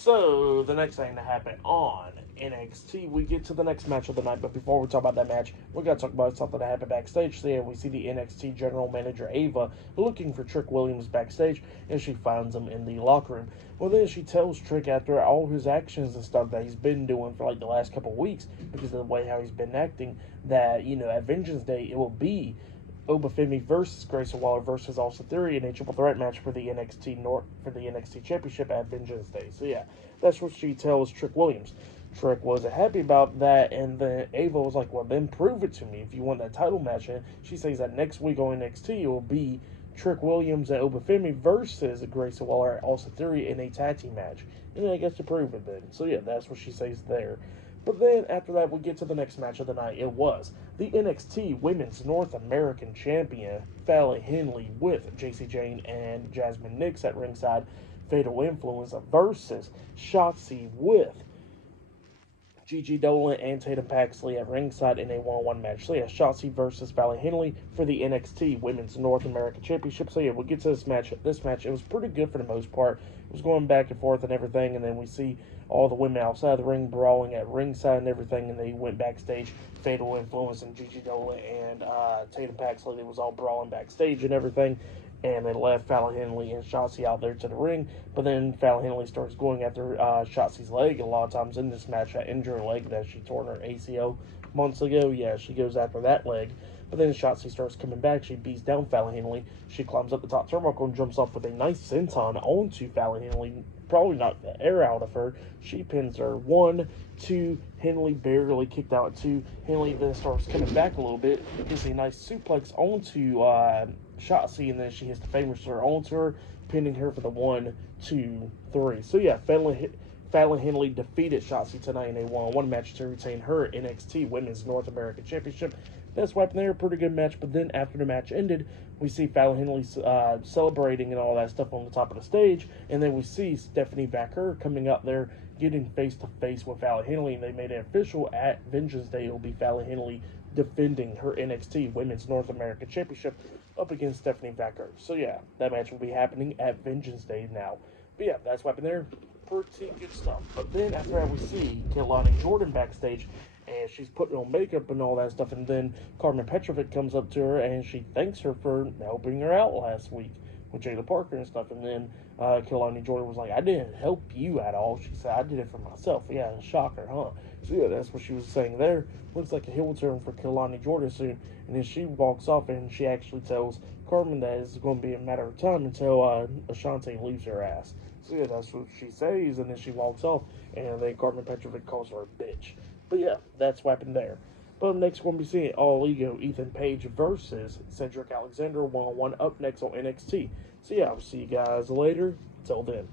So, the next thing to happen on NXT, we get to the next match of the night. But before we talk about that match, we got to talk about something that happened backstage. So, yeah, we see the NXT General Manager Ava looking for Trick Williams backstage, and she finds him in the locker room. Well, then she tells Trick, after all his actions and stuff that he's been doing for like the last couple of weeks, because of the way how he's been acting, that, at Vengeance Day, it will be Obafemi versus Grayson Waller versus Austin Theory in a triple threat match for the NXT Championship at Vengeance Day. So yeah, that's what she tells Trick Williams. Trick wasn't happy about that, and then Ava was like, "Well, then prove it to me if you want that title match." And she says that next week on NXT it will be Trick Williams and Obafemi versus Grayson Waller and Austin Theory in a tag team match, and I guess to prove it then. So yeah, that's what she says there. But then after that, we get to the next match of the night. It was the NXT Women's North American Champion, Fallon Henley, with JC Jane and Jasmine Nix at ringside. Fatal Influence versus Shotzi with Gigi Dolan and Tatum Paxley at ringside in a one-on-one match. So yeah, Shotzi versus Fallon Henley for the NXT Women's North American Championship. So yeah, we'll get to this match. This match, it was pretty good for the most part. It was going back and forth and everything, and then we see all the women outside the ring brawling at ringside and everything, and they went backstage. Fatal Influence and Gigi Dolan and Tatum Paxley, they was all brawling backstage and everything. And they left Fallon Henley and Shotzi out there to the ring. But then Fallon Henley starts going after Shotzi's leg. A lot of times in this match, that injured leg that she tore her ACL months ago. Yeah, she goes after that leg. But then Shotzi starts coming back. She beats down Fallon Henley. She climbs up the top turnbuckle and jumps off with a nice senton onto Fallon Henley. Probably knocked the air out of her. She pins her. 1, 2. Henley barely kicked out at 2. Henley then starts coming back a little bit. Gets a nice suplex onto Shotzi, and then she hits the famous her onto her, pinning her for the 1, 2, 3. So yeah, Fallon Henley defeated Shotzi tonight in a one-on-one match to retain her NXT Women's North American Championship. That's why there, a pretty good match. But then after the match ended, we see Fallon Henley celebrating and all that stuff on the top of the stage, and then we see Stephanie Vaquer coming up there, getting face to face with Fallon Henley, and they made it official at Vengeance Day. It'll be Fallon Henley defending her NXT Women's North American Championship up against Stephanie Vaquer. So yeah, that match will be happening at Vengeance Day now. But yeah, that's what happened there. Pretty good stuff. But then after that, we see Kelani Jordan backstage, and she's putting on makeup and all that stuff, and then Carmen Petrovic comes up to her, and she thanks her for helping her out last week with Jayla Parker and stuff, and then Kelani Jordan was like, "I didn't help you at all." She said, "I did it for myself." Yeah, shocker, huh? So yeah, that's what she was saying there. Looks like a heel turn for Kelani Jordan soon, and then she walks off, and she actually tells Carmen that it's going to be a matter of time until Ashante leaves her ass. So yeah, that's what she says, and then she walks off, and then Carmen Petrovic calls her a bitch. But yeah, that's what happened there. But next, we'll be seeing All Ego Ethan Page versus Cedric Alexander one-on-one up next on NXT. So yeah, I'll see you guys later. Until then.